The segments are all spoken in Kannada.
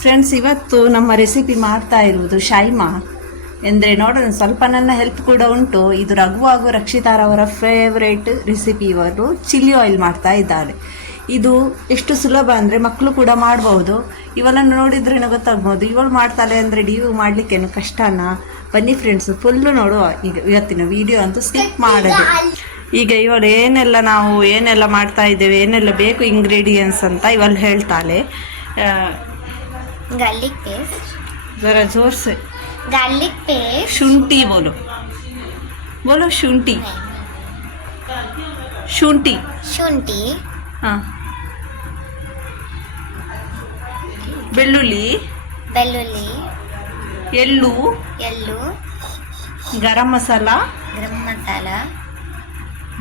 ಫ್ರೆಂಡ್ಸ್, ಇವತ್ತು ನಮ್ಮ ರೆಸಿಪಿ ಮಾಡ್ತಾ ಇರುವುದು ಶೈಮಾ ಎಂದರೆ ನೋಡೋಣ, ಸ್ವಲ್ಪ ನನ್ನ ಹೆಲ್ಪ್ ಕೂಡ ಉಂಟು. ಇದು ರಘು ಹಾಗೂ ರಕ್ಷಿತಾರವರ ಫೇವ್ರೇಟ್ ರೆಸಿಪಿ. ಇವರು ಚಿಲ್ಲಿ ಆಯಿಲ್ ಮಾಡ್ತಾ ಇದ್ದಾರೆ. ಇದು ಎಷ್ಟು ಸುಲಭ ಅಂದರೆ ಮಕ್ಕಳು ಕೂಡ ಮಾಡ್ಬೋದು. ಇವಳನ್ನು ನೋಡಿದ್ರೇ ಗೊತ್ತಾಗ್ಬೋದು ಇವಳು ಮಾಡ್ತಾಳೆ ಅಂದರೆ ಡಿವ್ ಮಾಡಲಿಕ್ಕೇನು ಕಷ್ಟನಾ. ಬನ್ನಿ ಫ್ರೆಂಡ್ಸ್, ಫುಲ್ಲು ನೋಡುವ. ಈಗ ಇವತ್ತಿನ ವಿಡಿಯೋ ಅಂತೂ ಸ್ಕಿಪ್ ಮಾಡೋದು. ಈಗ ಇವಳು ಏನೆಲ್ಲ ಮಾಡ್ತಾ ಇದ್ದೇವೆ, ಏನೆಲ್ಲ ಬೇಕು ಇಂಗ್ರೀಡಿಯೆಂಟ್ಸ್ ಅಂತ ಇವಳು ಹೇಳ್ತಾಳೆ. गार्लिक पेस्ट, जरा जोर से. गार्लिक पेस्ट, शुंठी बोलो, बोलो शुंठी. शुंठी, ಶುಂಠಿ, हाँ. ಬೆಳ್ಳುಳ್ಳಿ, ಬೆಳ್ಳುಳ್ಳಿ, ಎಳ್ಳು, ಎಳ್ಳು, garam masala, garam masala,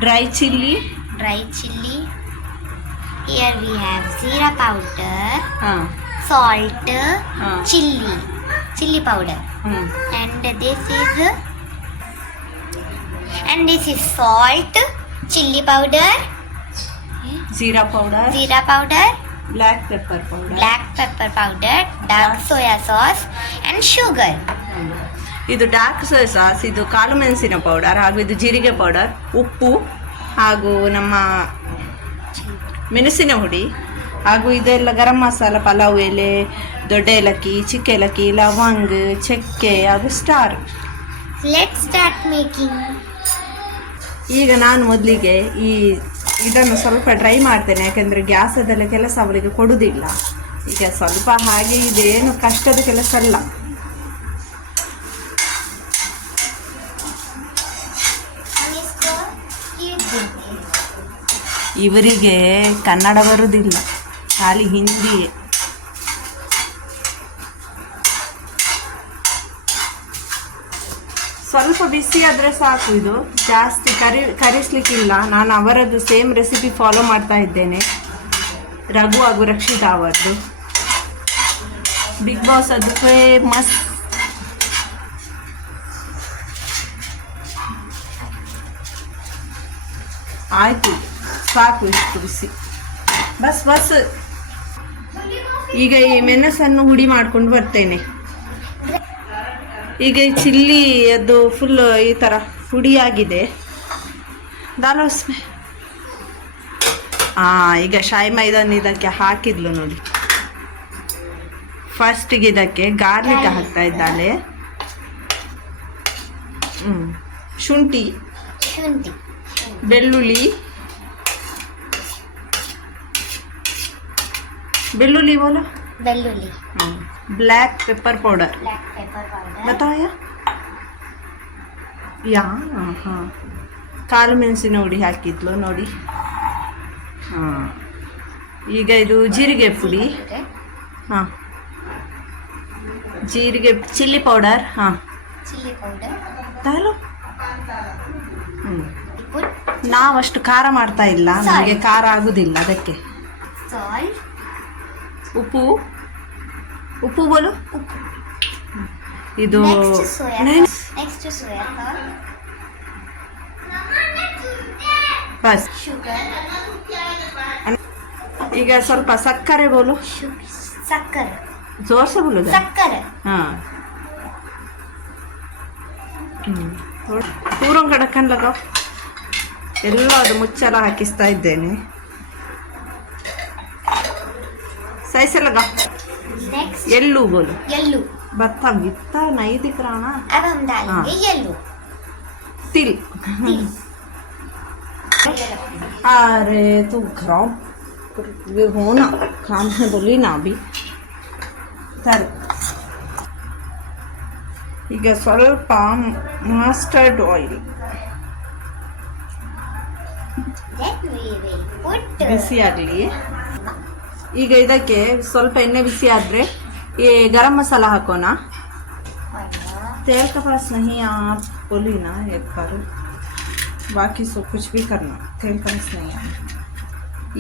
dry chilli, dry chilli. Here we have jeera powder, ಹಾಂ, salt, Ah. chilli powder, and this is salt, chilli powder, jeera powder, jeera powder, black pepper powder, black pepper powder, dark soya sauce, and sugar. ಇದು ಡಾರ್ಕ್ ಸೋಯಾ ಸಾಸ್, ಇದು ಕಾಳು ಮೆಣಸಿನ ಪೌಡರ್, ಹಾಗೂ ಇದು ಜೀರಿಗೆ ಪೌಡರ್, ಉಪ್ಪು, ಹಾಗೂ ನಮ್ಮ ಮೆಣಸಿನ ಹುಡಿ, ಹಾಗೂ ಇದೆಲ್ಲ ಗರಂ ಮಸಾಲ, ಪಲಾವ್ ಎಲೆ, ದೊಡ್ಡ ಏಲಕ್ಕಿ, ಚಿಕ್ಕ ಏಲಕ್ಕಿ, ಲವಂಗ, ಚಕ್ಕೆ, ಹಾಗೂ ಸ್ಟಾರ್. Let's start making. ಈಗ ನಾನು ಮೊದಲಿಗೆ ಇದನ್ನು ಸ್ವಲ್ಪ ಡ್ರೈ ಮಾಡ್ತೇನೆ, ಯಾಕೆಂದರೆ ಗ್ಯಾಸದಲ್ಲೇ ಕೆಲಸ ಅವಳಿಗೆ ಕೊಡುವುದಿಲ್ಲ. ಈಗ ಸ್ವಲ್ಪ ಹಾಗೆ ಇದೇನು ಕಷ್ಟದ ಕೆಲಸ ಅಲ್ಲ. ಇವರಿಗೆ ಕನ್ನಡ ಬರುವುದಿಲ್ಲ, ಖಾಲಿ ಹಿಂದಿಯೇ. ಸ್ವಲ್ಪ ಬಿಸಿ ಆದರೆ ಸಾಕು. ಇದು ಜಾಸ್ತಿ ಕರಿಸ್ಲಿಕ್ಕಿಲ್ಲ. ನಾನು ಅವರದ್ದು ಸೇಮ್ ರೆಸಿಪಿ ಫಾಲೋ ಮಾಡ್ತಾ ಇದ್ದೇನೆ, ರಘು ಹಾಗೂ ರಕ್ಷಿತಾ ಅವರದ್ದು. ಬಿಗ್ ಬಾಸ್ ಅದು ಫೇಮಸ್. ಆಯಿತು, ಸಾಕು ಇಷ್ಟು ಬಿಸಿ, ಬಸ್. ಈಗ ಈ ಮೆಣಸನ್ನು ಹುಡಿ ಮಾಡ್ಕೊಂಡು ಬರ್ತೇನೆ. ಈಗ ಈ ಚಿಲ್ಲಿ ಅದು ಫುಲ್ ಈ ಥರ ಹುಡಿಯಾಗಿದೆ. ಈಗ ಶೈಮಾ ಇದಕ್ಕೆ ಹಾಕಿದ್ಲು ನೋಡಿ. ಫಸ್ಟಿಗೆ ಇದಕ್ಕೆ ಗಾರ್ಲಿಕ್ ಹಾಕ್ತಾ ಇದ್ದಾಳೆ. ಶುಂಠಿ, ಬೆಳ್ಳುಳ್ಳಿ ಬೋಲೋ, ಬೆಳ್ಳುಳ್ಳಿ, black pepper powder. black pepper powder, बताओ ಹಾಂ, ಕಾಳು ಮೆಣಸಿನ ಹುಡಿ ಹಾಕಿದ್ಲು ನೋಡಿ. ಹಾಂ, ಈಗ ಇದು ಜೀರಿಗೆ ಪುಡಿ. ಹಾಂ, ಜೀರಿಗೆ, ಚಿಲ್ಲಿ ಪೌಡರ್. ಹಾಂ, chilli powder, ತಾಲು. ನಾವಷ್ಟು ಖಾರ ಮಾಡ್ತಾ ಇಲ್ಲ, ನಮಗೆ ಖಾರ ಆಗುದಿಲ್ಲ, ಅದಕ್ಕೆ. salt, ಉಪ್ಪು ಬೋಲು. ಇದು next soya sauce, bus. sugar, ಈಗ ಸ್ವಲ್ಪ ಸಕ್ಕರೆ ಬೋಲು. ಸಕ್ಕರೆ, ಜೋರ್ಸೆ ಬೋಲುದ. ಸಕ್ಕರೆ, ಹಾಂ, ಪೂರಂ ಕಡಕನ್ ಲಗ ಎಲ್ಲ ಅದು ಮುಚ್ಚಲ ಹಾಕಿಸ್ತಾ ಇದ್ದೇನೆ. ಸೈಸೆ ಲಗ. next ಎಳ್ಳು ಬೋಲು. yellow, ಭತ್ತ ಬಿತ್ತ ನೈದಿ ಕ್ರಾಣ. अब हम डालेंगे yellow, तिल. अरे तू खराब हो ना, काम है बोली ना अभी. ಸರಿ, ಈಗ ಸ್ವಲ್ಪ mustard oil then we will put ಬಿಸಿ ಆಗಲಿ. ಈಗ ಇದಕ್ಕೆ ಸ್ವಲ್ಪ ಎಣ್ಣೆ ಬಿಸಿ ಆದರೆ ಈ ಗರಂ ಮಸಾಲ ಹಾಕೋಣ. तेल का पास नहीं, आप बोली ना एक बार, बाकी सब कुछ भी करना. तेल का पास नहीं है.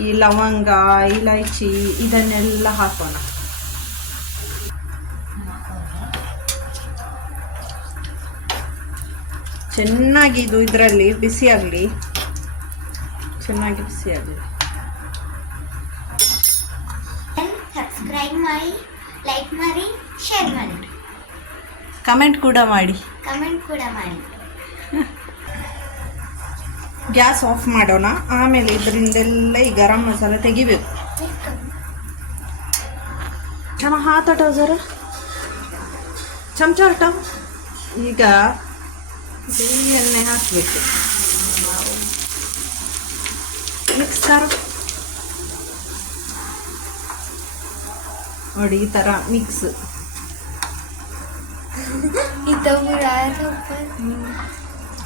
ಈ ಲವಂಗ, ಇಲೈಚಿ ಇದನ್ನೆಲ್ಲ ಹಾಕೋಣ. ಚೆನ್ನಾಗಿ ಇದು ಇದರಲ್ಲಿ ಬಿಸಿ ಆಗಲಿ, ಚೆನ್ನಾಗಿ ಬಿಸಿ ಆಗಲಿ. ಸಬ್ಸ್ಕ್ರೈಬ್ ಮಾಡಿ, ಲೈಕ್ ಮಾಡಿ, ಶೇರ್ ಮಾಡಿ, ಕಮೆಂಟ್ ಕೂಡ ಮಾಡಿ. ಕಮೆಂಟ್ ಕೂಡ ಮಾಡಿ. ಗ್ಯಾಸ್ ಆಫ್ ಮಾಡೋಣ. ಆಮೇಲೆ ಇದರಿಂದೆಲ್ಲ ಈ ಗರಂ ಮಸಾಲೆ ತೆಗಿಬೇಕು. ಚೆನ್ನಾಗಿ ಹಾತಾಟೋ ಜರ ಚಮಚ ಹಟ. ಈಗ ಎಣ್ಣೆ ಹಾಕಬೇಕು. ಮಿಕ್ಸ್ ಕರೋ ನೋಡಿ, ಈ ಥರ ಮಿಕ್ಸ್.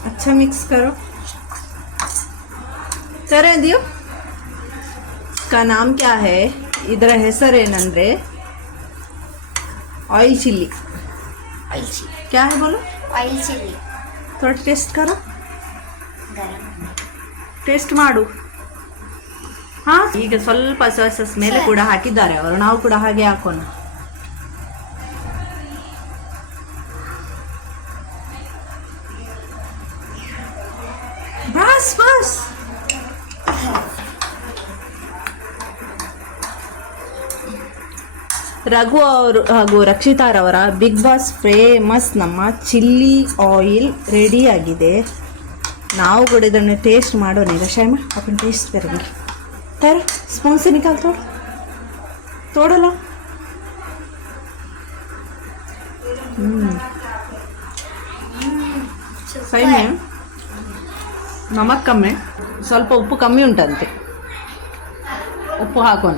अच्छा मिक्स करो. करे दियो. इसका नाम क्या है? ಇದರ ಹೆಸರೇನೆಂದ್ರೆ ऑयल चिल्ली. Oil chilli. क्या है बोलो? Oil chilli. थोड़ा टेस्ट करो. ಗರಂ. ಟೇಸ್ಟ್ ಮಾಡು. ಹಾಂ, ಈಗ ಸ್ವಲ್ಪ ಸಾಸಸ್ ಮೇಲೆ ಕೂಡ ಹಾಕಿದ್ದಾರೆ ಅವರು. ನಾವು ಕೂಡ ಹಾಗೆ ಹಾಕೋಣ. Bus bus. ರಘು ಅವರು ಹಾಗೂ ರಕ್ಷಿತಾರವರ ಬಿಗ್ ಬಾಸ್ ಫೇಮಸ್ ನಮ್ಮ ಚಿಲ್ಲಿ ಆಯಿಲ್ ರೆಡಿಯಾಗಿದೆ. ನಾವು ಕೂಡ ಇದನ್ನು ಟೇಸ್ಟ್ ಮಾಡೋಣ ಈಗ. ಶೈಮ अपन टेस्ट करेंगे. तर स्पून से निकाल तोड़ लो. ಸೈ ಮೇ ನಮಕ್ ಕಮ್ಮಿ, ಸ್ವಲ್ಪ ಉಪ್ಪು ಕಮ್ಮಿ ಉಂಟಂತೆ. ಉಪ್ಪು ಹಾಕೋಣ.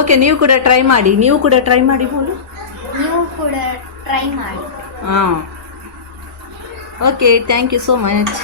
ಓಕೆ, ನೀವು ಕೂಡ ಟ್ರೈ ಮಾಡಿ. ನೀವು ಕೂಡ ಟ್ರೈ ಮಾಡಿ ಬೋಲು. ನೀವು ಕೂಡ ಟ್ರೈ ಮಾಡಿ. ಹಾಂ, okay, thank you so much.